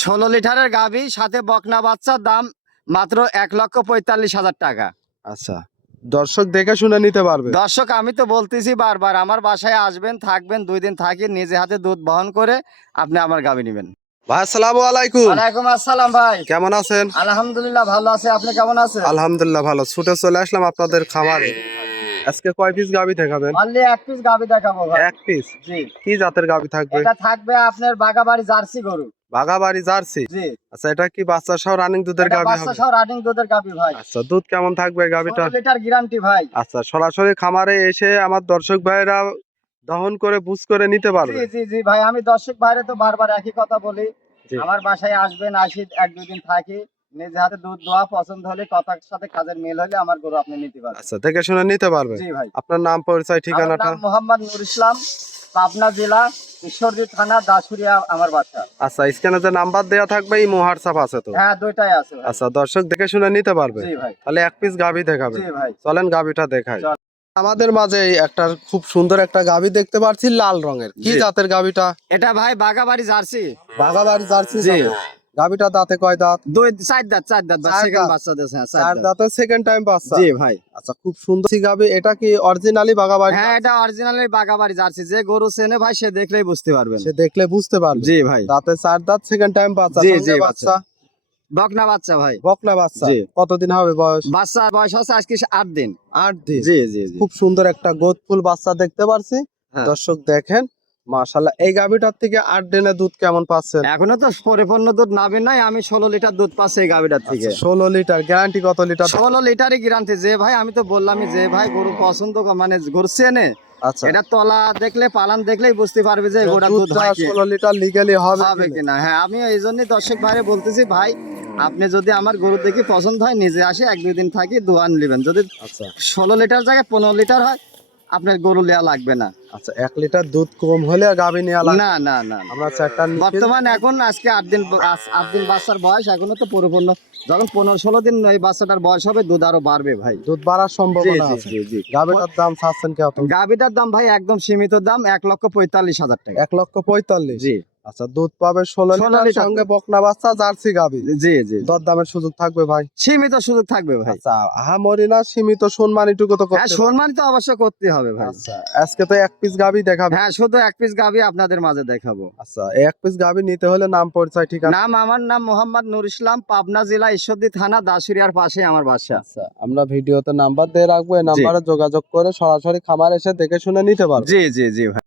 16 লিটারের গাভী সাথে বকনা বাচ্চার দাম মাত্র 1,45,000 টাকা। আচ্ছা, দর্শক দেখে শুনে নিতে পারবে। দর্শক আমি তো বলতেছি বারবার, আমার বাসায় আসবেন, থাকবেন, 2 দিন থাকি, নিজে হাতে দুধ বহন করে আপনি আমার গাভী নেবেন। ভাই আসসালামু আলাইকুম। ওয়ালাইকুম আসসালাম ভাই, কেমন আছেন? আলহামদুলিল্লাহ ভালো আছে, আপনি কেমন আছেন? আলহামদুলিল্লাহ ভালো। ছুটে চলে আসলাম আপনাদের খামারে। আজকে কয় পিস গাভী দেখাবেন? অনলি 1 পিস গাভী দেখাবো ভাই। এক পিস। জি, কি জাতের গাভী থাকবে? এটা থাকবে আপনার বাগাবাড়ি জার্সি গরু। বাঘাবাড়ি জার্সি। জি, আচ্ছা, এটা কি বাচ্চা সহ রানিং দুধের এটা গাভী বাচ্চা হবে? সহ রানিং দুধের গাভী ভাই। আচ্ছা, দুধ কেমন থাকবে গাভীটা? 16 লিটার গ্যারান্টি ভাই। আচ্ছা, সরাসরি খামারে এসে আমার দর্শক ভাইরা দহন করে বুঝ করে নিতে জি পারবে। জি জি ভাই, আমি দর্শক ভাইরে তো বারবার একই কথা বলি, জি। আমার বাসায় আসবেন, আসি 1-2 দিন থাকি, নিজে হাতে দুধ দোয়া, পছন্দ হলে কথার সাথে কাজের মিল হলে আমার গরু আপনি নিতে পারবেন। আচ্ছা, দেখে শুনে নিতে পারবে। জি ভাই, আপনার নাম পরিচয় আমার ঠিকানাটা? নাম মোহাম্মদ নুর ইসলাম, পাবনা জেলা, ঈশ্বরদী থানা, দাসুরিয়া আমার বাসা। আচ্ছা, স্ক্যানে যে নাম্বার দেয়া থাকবে এই হোয়াটসঅ্যাপ আছে তো? হ্যাঁ, দুইটাই আছে ভাই। আচ্ছা, দর্শক দেখে শুনে নিতে পারবে। জি ভাই, তাহলে এক পিস গাভী দেখাবে। জি ভাই। চলেন গাভীটা দেখাই। চল। আমাদের মাঝে একটা খুব সুন্দর একটা গাভী দেখতে পাচ্ছি, লাল রঙের। কি জি। জাতের গাভীটা? এটা ভাই বাগাবাড়ি জার্সি। বাঘাবাড়ি জার্সি জি। জাতের। গাভীটা দাঁতে কয় দাঁত? 4 দাঁত, 4 দাঁত, চার সেকেন্ড দাঁত। বাচ্চা দিয়েছে, হ্যাঁ 4 চার দাঁত। দাঁতের সেকেন্ড টাইম বাচ্চা। জি ভাই, আচ্ছা, খুব সুন্দর গাভী। এটা কি অরিজিনালি বাঘাবাড়ি? হ্যাঁ এটা অরিজিনালি বাগাবাড়ি জার্সি, যে গরু চেনে ভাই সে দেখলেই বুঝতে পারবেন। সে দেখলে বুঝতে পারবে। জি ভাই, দাঁতে চার দাঁত, সেকেন্ড টাইম বাচ্চা। জি, সঙ্গে জি, বাচ্চা। বকনা বাচ্চা ভাই। বকনা বাচ্চা। জি। কতদিন হবে বয়স? বাচ্চার বয়স আছে আজকে 8 দিন। 8 দিন। জি জি জি। খুব সুন্দর একটা গোদফুল বাচ্চা দেখতে পারছি। হ্যাঁ। দর্শক দেখেন, মাশাআল্লাহ। এই গাভীটার থেকে 8 দিনে দুধ কেমন পাচ্ছেন? এখনো তো পরিপূর্ণ দুধ নাবি নাই, আমি 16 লিটার দুধ পাচ্ছি এই গাভিটার থেকে। 16 লিটার। গ্যারান্টি কত লিটার? 16 লিটারই গ্যারান্টি। যে ভাই, আমি তো বললামই, যে ভাই গরু পছন্দ মানে গরু চেনে, আচ্ছা, এটা তলা দেখলে, পালান দেখলেই বুঝতে পারবে যে গোটা দুধ দুধটা হয় কি 16 লিটার লিগ্যালি হবে হবে কিনা? কিনা। হ্যাঁ, আমি এই জন্যই দর্শক ভাইরে বলতেছি, ভাই আপনি যদি আমার গরু দেখি পছন্দ হয়, নিজে আসে 1-2 দিন থাকি দোয়ান নেবেন। যদি আচ্ছা 16 লিটার জায়গায় 15 লিটার হয়, আপনার গরু নেওয়া লাগবে না। আচ্ছা, 1 লিটার দুধ কম হলে গাভী নেওয়া লাগবে। না না না না। আমরা চারটা বর্তমান এখন আজকে 8 দিন, 8 দিন বাচ্চার বয়স, এখনো তো পরিপূর্ণ, যখন 15-16 দিন এই বাচ্চাটার বয়স হবে, দুধ আরো বাড়বে ভাই। দুধ বাড়ার সম্ভাবনা জি, আছে। জি, জি। গাভীটার দাম চাচ্ছেন কত? গাভিটার দাম ভাই একদম সীমিত দাম, 1,45,000 টাকা। 1,45,000। জি আচ্ছা, দুধ পাবে 16 16 লিটার, লিটার। সঙ্গে বকনা বাচ্চা, জার্সি গাভী। জি জি। দর দামের সুযোগ থাকবে ভাই? সীমিত সুযোগ থাকবে ভাই। আচ্ছা, আহামরি না, সীমিত সম্মানিটুকু তো হ্যাঁ, করতে হবে। সম্মান তো অবশ্যই করতে হবে ভাই। আচ্ছা, আজকে তো এক পিস গাভী দেখাবে। হ্যাঁ, শুধু 1 পিস গাভি আপনাদের মাঝে দেখাবো। আচ্ছা, এক পিস গাভী নিতে হলে নাম পরিচয় ঠিকানা? আমার নাম মোহাম্মদ নুর ইসলাম, পাবনা জেলা, ঈশ্বরদী থানা, দাসুরিয়ার পাশে আমার বাসা। আচ্ছা, আমরা ভিডিওতে নাম্বার দিয়ে রাখবো, এই নাম্বারে যোগাযোগ করে সরাসরি খামার এসে দেখে শুনে নিতে পারবে। জি জি জি ভাই।